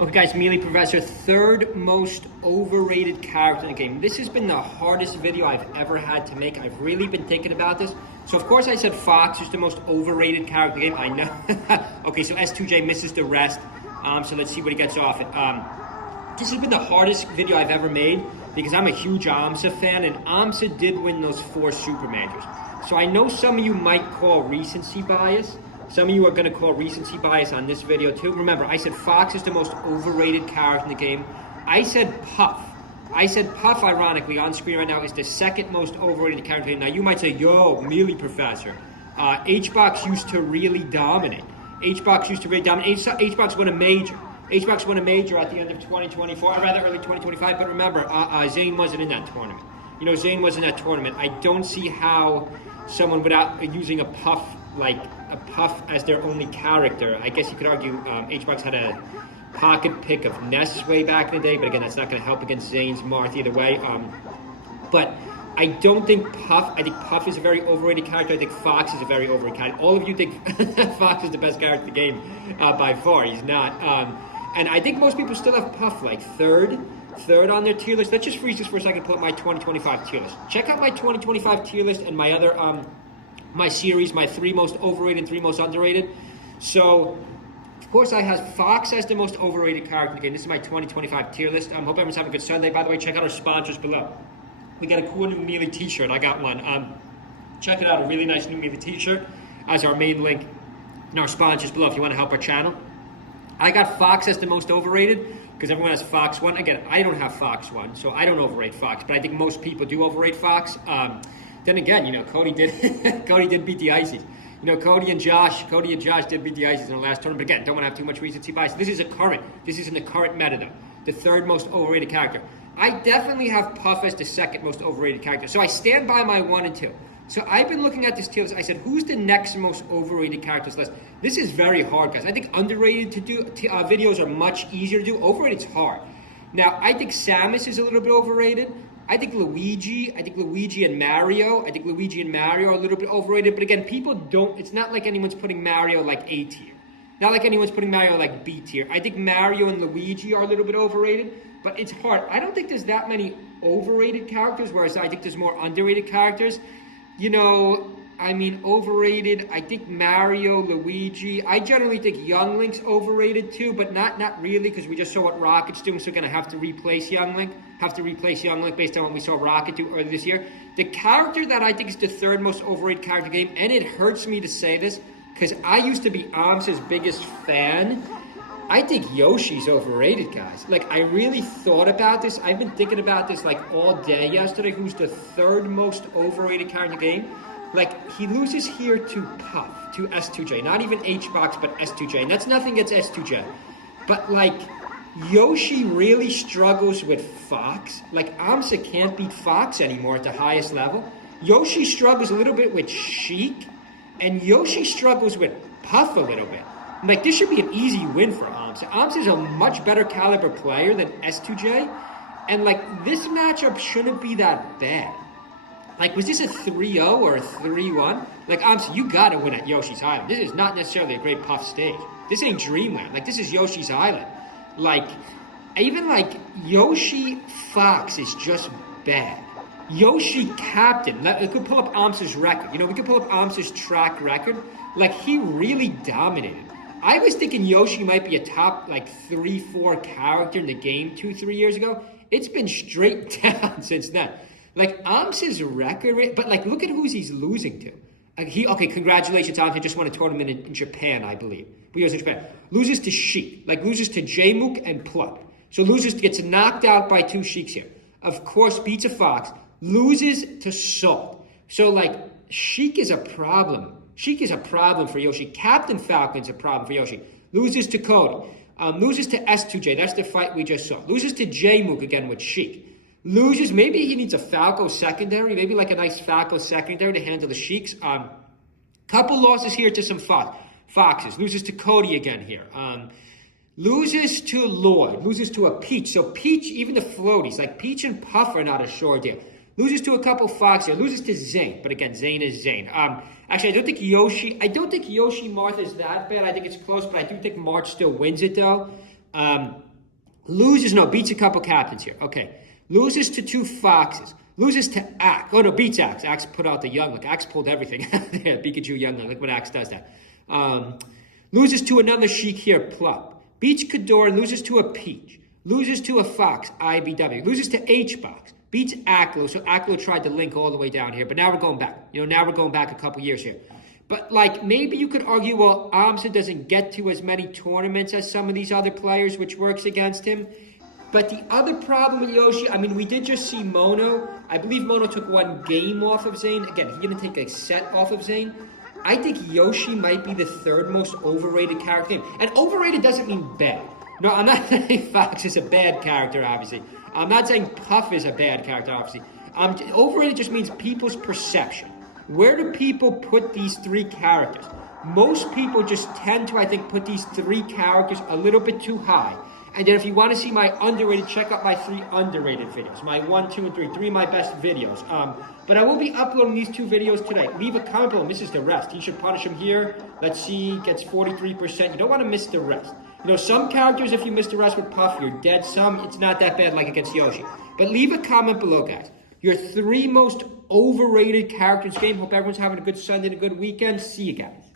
Okay guys, Melee Professor, third most overrated character in the game. This has been the hardest video I've ever had to make. I've really been thinking about this. So of course I said Fox is the most overrated character in the game. I know. Okay, so S2J misses the rest. So let's see what he gets off it. This has been the hardest video I've ever made because I'm a huge AMSA fan, and AMSA did win those 4 Super Managers. So I know some of you might call recency bias. Some of you are going to call recency bias on this video too. Remember, I said Fox is the most overrated character in the game. I said Puff. Ironically, on screen right now, is the second most overrated character in the game. Now, you might say, yo, Melee Professor. HBox used to really dominate. HBox won a major. HBox won a major at the end of 2024, or rather early 2025. But remember, Zane wasn't in that tournament. You know, Zane was in that tournament. I don't see how someone without using a Puff as their only character. I guess you could argue HBox had a pocket pick of Ness way back in the day, but again, that's not going to help against Zane's Marth either way. But I don't think Puff, I think Puff is a very overrated character. I think Fox is a very overrated character. All of you think Fox is the best character in the game by far. He's not. And I think most people still have Puff like third on their tier list. Let's just freeze this for a second, pull up my 2025 tier list. Check out my 2025 tier list and my other my series, my 3 most overrated and 3 most underrated. So, of course, I have Fox as the most overrated character in the game. This is my 2025 tier list. Hope everyone's having a good Sunday. By the way, check out our sponsors below. We got a cool new Melee t-shirt. I got one. Check it out. A really nice new Melee t-shirt as our main link in our sponsors below if you want to help our channel. I got Fox as the most overrated because everyone has Fox 1. Again, I don't have Fox 1, so I don't overrate Fox, but I think most people do overrate Fox. Then again, you know, Cody did beat the Ices. You know, Cody and Josh did beat the Ices in the last tournament. But again, don't want to have too much recency bias. This is in the current meta though. The third most overrated character. I definitely have Puff as the second most overrated character. So I stand by my 1 and 2. So I've been looking at this tier list. I said, who's the next most overrated characters list? This is very hard, guys. I think underrated to do videos are much easier to do. Overrated's hard. Now, I think Samus is a little bit overrated. I think Luigi and Mario are a little bit overrated. But again, people don't, it's not like anyone's putting Mario like A tier. Not like anyone's putting Mario like B tier. I think Mario and Luigi are a little bit overrated, but it's hard. I don't think there's that many overrated characters, whereas I think there's more underrated characters. You know, I mean, overrated, I think Mario, Luigi. I generally think Young Link's overrated too, but not really, because we just saw what Rocket's doing, so we're going to have to replace Young Link. Based on what we saw Rocket do earlier this year. The character that I think is the third most overrated character in the game, and it hurts me to say this, because I used to be AMSA's biggest fan. I think Yoshi's overrated, guys. Like, I really thought about this. I've been thinking about this like all day yesterday. Who's the third most overrated character in the game? Like, he loses here to Puff, to S2J. Not even HBox, but S2J. And that's nothing against S2J. But, like, Yoshi really struggles with Fox. Like, AMSA can't beat Fox anymore at the highest level. Yoshi struggles a little bit with Sheik. And Yoshi struggles with Puff a little bit. Like, this should be an easy win for AMSA. AMSA is a much better caliber player than S2J. And, like, this matchup shouldn't be that bad. Like, was this a 3-0 or a 3-1? Like, AMSA, you gotta win at Yoshi's Island. This is not necessarily a great Puff stage. This ain't Dreamland. Like, this is Yoshi's Island. Like, even like Yoshi Fox is just bad. Yoshi Captain, we could pull up AMSA's record. You know, we could pull up AMSA's track record. Like, he really dominated. I was thinking Yoshi might be a top, like, 3-4 character in the game 2-3 years ago. It's been straight down since then. Like, AMSA's record, but, like, look at who he's losing to. Okay, congratulations, AMSA. He just won a tournament in Japan, I believe. He was in Japan. Loses to Sheik. Like, loses to Jmook and Plug. So gets knocked out by 2 Sheiks here. Of course, beats a Fox. Loses to Salt. So, like, Sheik is a problem. Sheik is a problem for Yoshi. Captain Falcon's a problem for Yoshi. Loses to Cody. Loses to S2J. That's the fight we just saw. Loses to Jmook again with Sheik. Loses, maybe he needs a Falco secondary, maybe like a nice Falco secondary to handle the Sheiks. Couple losses here to some Foxes. Loses to Cody again here. Loses to Lloyd. Loses to a Peach. So Peach, even the floaties, like Peach and Puff are not a sure deal. Loses to a couple Fox here. Loses to Zane. But again, Zane is Zane. Actually, I don't think Yoshi Marth is that bad. I think it's close, but I do think Marth still wins it though. Beats a couple captains here. Okay. Loses to 2 Foxes. Loses to Axe. Oh, no, beats Axe. Axe put out the young. Look, Axe pulled everything out there. Pikachu young. Look what Axe does that. Loses to another Sheik here, Plop. Beats Kador, loses to a Peach. Loses to a Fox, IBW. Loses to H-Box. Beats Aklo. So Aklo tried to link all the way down here. But now we're going back. Now we're going back a couple years here. But, maybe you could argue, well, Amsa doesn't get to as many tournaments as some of these other players, which works against him. But the other problem with Yoshi, we did just see Mono. I believe Mono took 1 game off of Zane. Again, he's going to take a set off of Zane. I think Yoshi might be the 3rd most overrated character game. And overrated doesn't mean bad. No, I'm not saying Fox is a bad character, obviously. I'm not saying Puff is a bad character, obviously. Overrated just means people's perception. Where do people put these 3 characters? Most people just tend to, I think, put these 3 characters a little bit too high. And then if you want to see my underrated, check out my 3 underrated videos. My 1, 2, and 3. 3 of my best videos. But I will be uploading these 2 videos today. Leave a comment below. Misses the rest. He should punish him here. Let's see. Gets 43%. You don't want to miss the rest. Some characters, if you miss the rest with Puff, you're dead. Some, it's not that bad like against Yoshi. But leave a comment below, guys. Your 3 most overrated characters game. Hope everyone's having a good Sunday and a good weekend. See you guys.